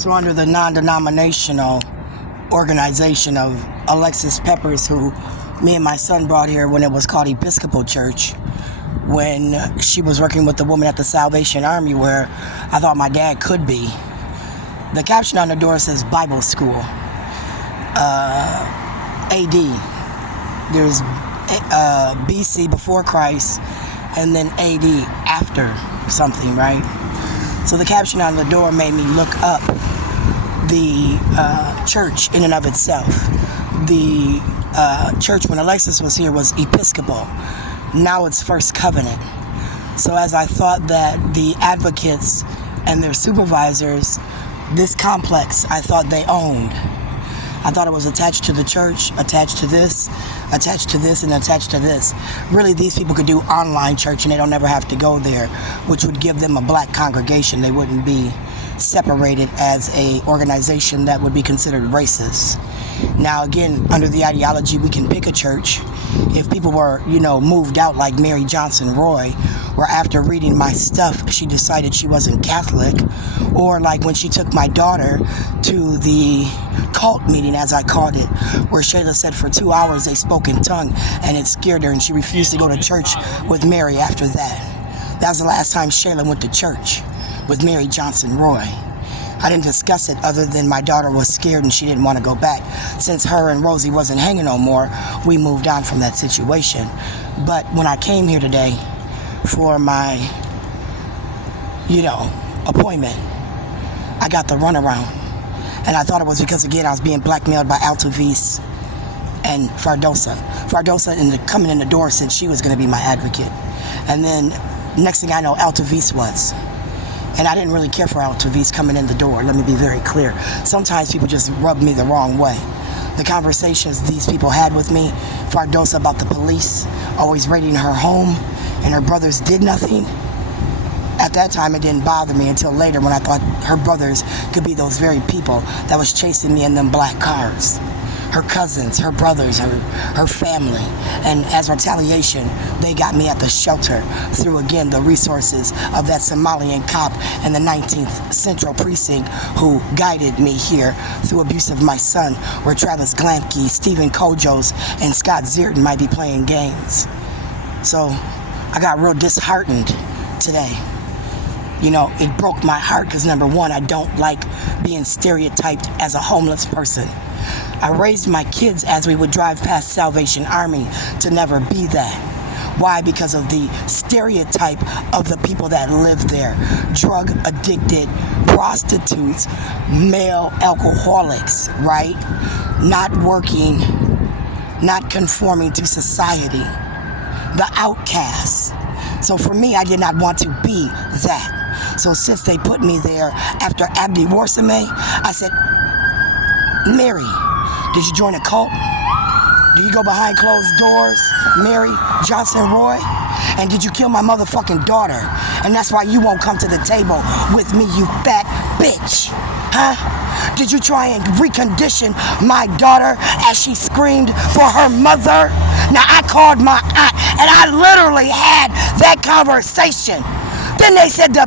So under the non-denominational organization of Alexis Peppers, who me and my son brought here when it was called Episcopal Church, when she was working with the woman at the Salvation Army where I thought my dad could be. The caption on the door says Bible School. AD. There's BC, before Christ, and then AD, after something, right? So the caption on the door made me look up the church in and of itself. The church when Alexis was here was Episcopal. Now it's First Covenant. So as I thought that the advocates and their supervisors, this complex, I thought they owned. I thought it was attached to the church, attached to this, and attached to this. Really, these people could do online church and they don't ever have to go there, which would give them a black congregation. They wouldn't be separated as a organization that would be considered racist. Now, again, under the ideology, we can pick a church. If people were, moved out like Mary Johnson Roy, where after reading my stuff, she decided she wasn't Catholic, or like when she took my daughter to the cult meeting, as I called it, where Shayla said for 2 hours they spoke in tongue and it scared her and she refused to go to church with Mary after that. That was the last time Shayla went to church with Mary Johnson Roy. I didn't discuss it other than my daughter was scared and she didn't want to go back. Since her and Rosie wasn't hanging no more, we moved on from that situation. But when I came here today for my, appointment, I got the runaround. And I thought it was because, again, I was being blackmailed by Altavis and Fardosa. Fardosa, coming in the door, said she was going to be my advocate. And then, next thing I know, Altavis was. And I didn't really care for Altavis coming in the door, let me be very clear. Sometimes people just rub me the wrong way. The conversations these people had with me, Fardosa about the police, always raiding her home, and her brothers did nothing. At that time, it didn't bother me until later when I thought her brothers could be those very people that was chasing me in them black cars. Her cousins, her brothers, her family. And as retaliation, they got me at the shelter through, again, the resources of that Somalian cop in the 19th Central Precinct who guided me here through abuse of my son, where Travis Glamke, Stephen Kojos, and Scott Zierton might be playing games. So I got real disheartened today. It broke my heart because, number one, I don't like being stereotyped as a homeless person. I raised my kids as we would drive past Salvation Army to never be that. Why? Because of the stereotype of the people that live there. Drug addicted, prostitutes, male alcoholics, right? Not working, not conforming to society. The outcasts. So for me, I did not want to be that. So since they put me there after Abdi Warsame, I said, Mary, did you join a cult? Do you go behind closed doors, Mary Johnson Roy? And did you kill my motherfucking daughter? And that's why you won't come to the table with me, you fat bitch. Huh? Did you try and recondition my daughter as she screamed for her mother? Now, I called my aunt and I literally had that conversation. Then they said the